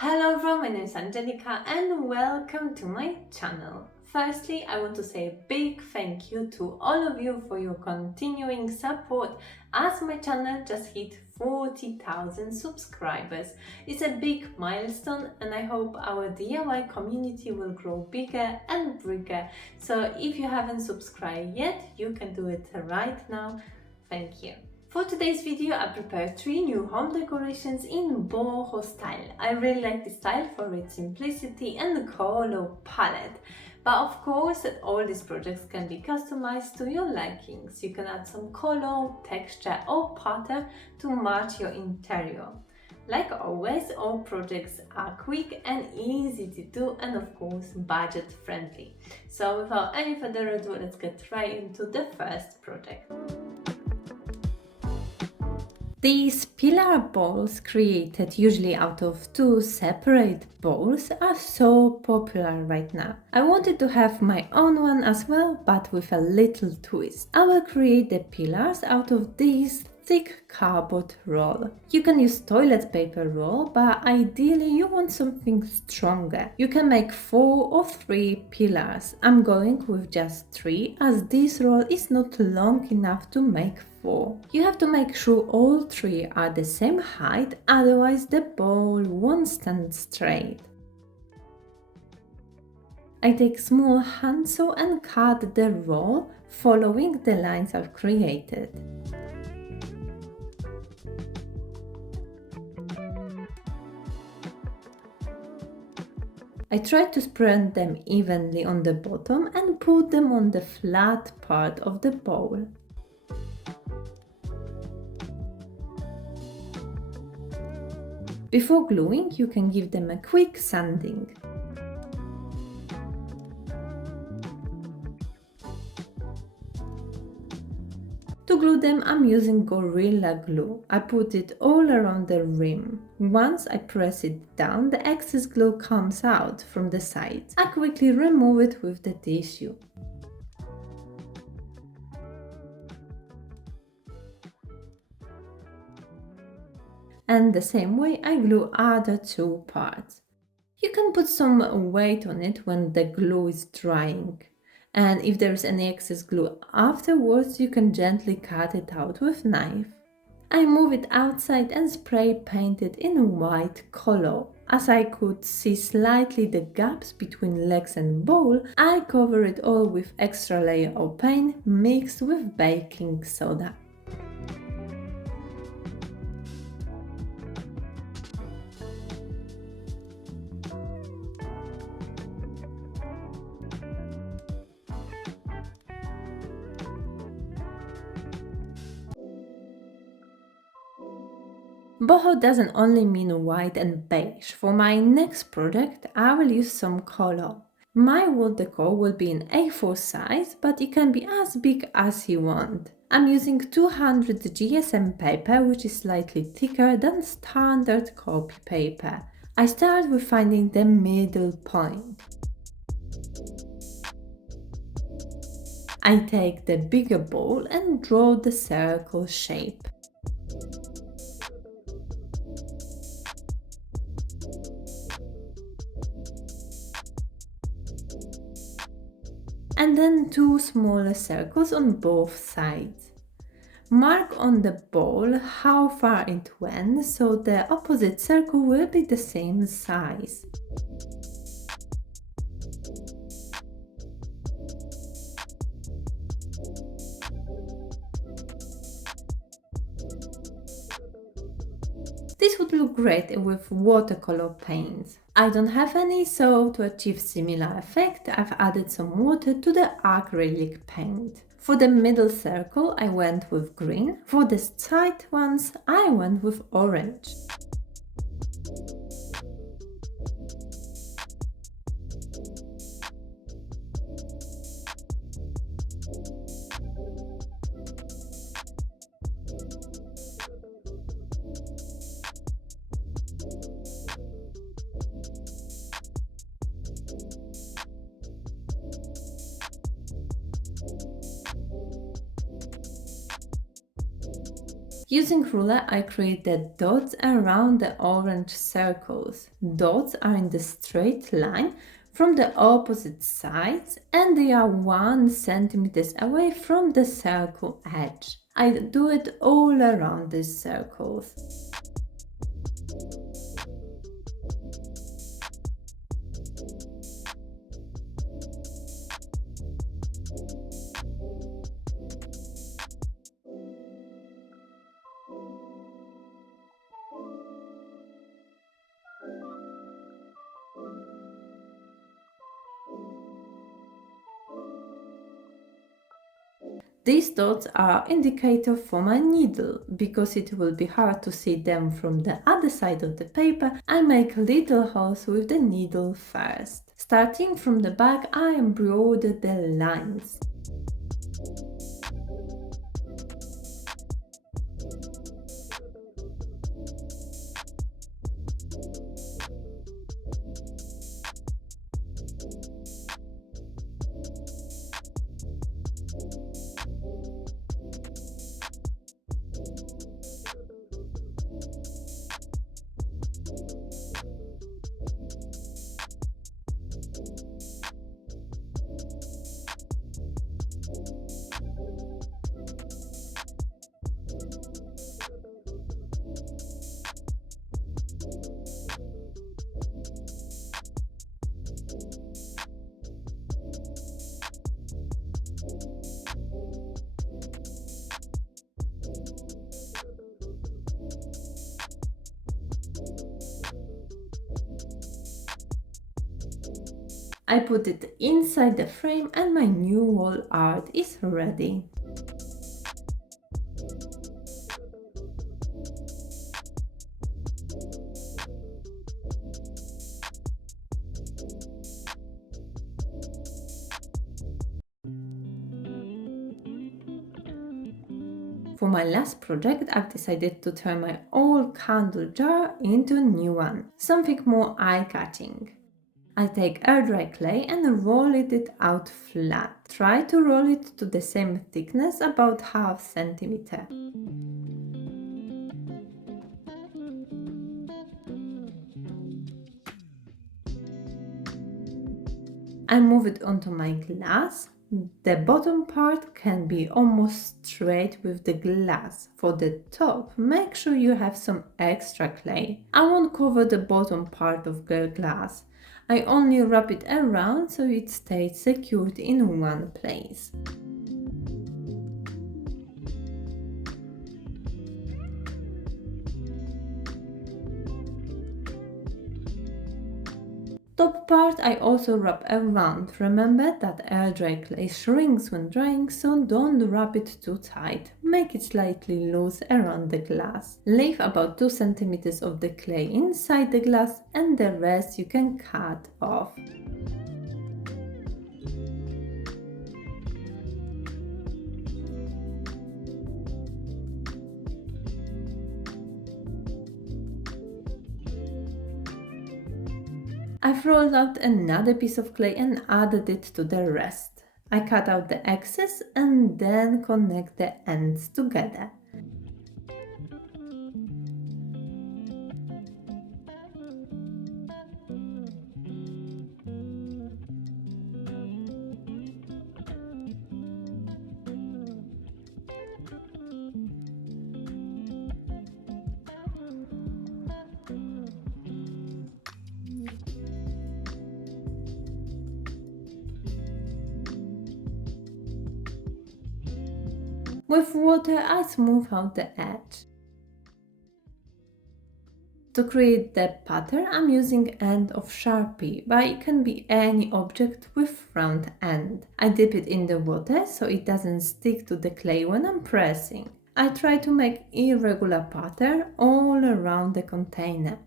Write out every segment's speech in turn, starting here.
Hello everyone, my name is Angelica and welcome to my channel. Firstly, I want to say a big thank you to all of you for your continuing support as my channel just hit 40,000 subscribers. It's a big milestone and I hope our DIY community will grow bigger and bigger. So if you haven't subscribed yet, you can do it right now. Thank you. For today's video, I prepared 3 new home decorations in boho style. I really like this style for its simplicity and color palette. But of course, all these projects can be customized to your likings. You can add some color, texture or pattern to match your interior. Like always, all projects are quick and easy to do and of course budget friendly. So without any further ado, let's get right into the first project. These pillar bowls, created usually out of 2 separate bowls, are so popular right now. I wanted to have my own one as well, but with a little twist. I will create the pillars out of these thick cardboard roll. You can use toilet paper roll, but ideally you want something stronger. You can make 4 or 3 pillars. I'm going with just 3 as this roll is not long enough to make 4. You have to make sure all 3 are the same height, otherwise the bowl won't stand straight. I take small handsaw and cut the roll following the lines I've created. I try to spread them evenly on the bottom and put them on the flat part of the bowl. Before gluing, you can give them a quick sanding. To glue them, I'm using Gorilla Glue. I put it all around the rim. Once I press it down, the excess glue comes out from the sides. I quickly remove it with the tissue. And the same way I glue other 2 parts. You can put some weight on it when the glue is drying. And if there's any excess glue afterwards, you can gently cut it out with a knife. I move it outside and spray paint it in white color. As I could see slightly the gaps between legs and bowl, I cover it all with extra layer of paint mixed with baking soda. Boho doesn't only mean white and beige. For my next project, I will use some color. My wall decor will be in A4 size, but it can be as big as you want. I'm using 200 GSM paper, which is slightly thicker than standard copy paper. I start with finding the middle point. I take the bigger bowl and draw the circle shape. And then 2 smaller circles on both sides. Mark on the bowl how far it went so the opposite circle will be the same size. This would look great with watercolor paints. I don't have any, so to achieve similar effect, I've added some water to the acrylic paint. For the middle circle, I went with green. For the side ones, I went with orange. Using ruler, I created dots around the orange circles. Dots are in the straight line from the opposite sides and they are 1 centimeter away from the circle edge. I do it all around these circles. These dots are indicator for my needle. Because it will be hard to see them from the other side of the paper, I make little holes with the needle first. Starting from the back, I embroider the lines. I put it inside the frame and my new wall art is ready. For my last project, I've decided to turn my old candle jar into a new one, something more eye-catching. I take air dry clay and roll it out flat. Try to roll it to the same thickness, about ½ centimeter. I move it onto my glass. The bottom part can be almost straight with the glass. For the top, make sure you have some extra clay. I won't cover the bottom part of the glass. I only wrap it around so it stays secured in one place. Top part I also wrap around. Remember that air dry clay shrinks when drying, so don't wrap it too tight. Make it slightly loose around the glass. Leave about 2 centimeters of the clay inside the glass and the rest you can cut off. I've rolled out another piece of clay and added it to the rest. I cut out the excess and then connect the ends together. With water, I smooth out the edge. To create the pattern, I'm using end of Sharpie, but it can be any object with round end. I dip it in the water so it doesn't stick to the clay when I'm pressing. I try to make irregular pattern all around the container.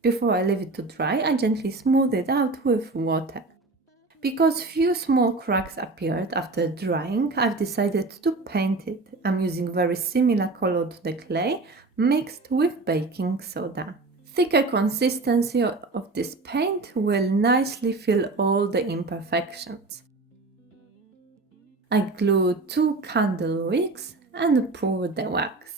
Before I leave it to dry, I gently smooth it out with water. Because few small cracks appeared after drying, I've decided to paint it. I'm using very similar color to the clay mixed with baking soda. Thicker consistency of this paint will nicely fill all the imperfections. I glue 2 candle wicks and pour the wax.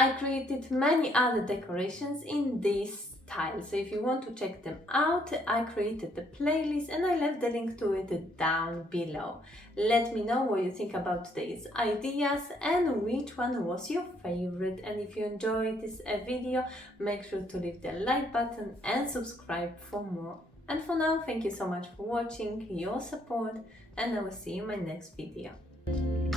I created many other decorations in this style, so if you want to check them out, I created the playlist and I left the link to it down below. Let me know what you think about today's ideas and which one was your favorite. And if you enjoyed this video, make sure to leave the like button and subscribe for more. And for now, thank you so much for watching, your support, and I will see you in my next video.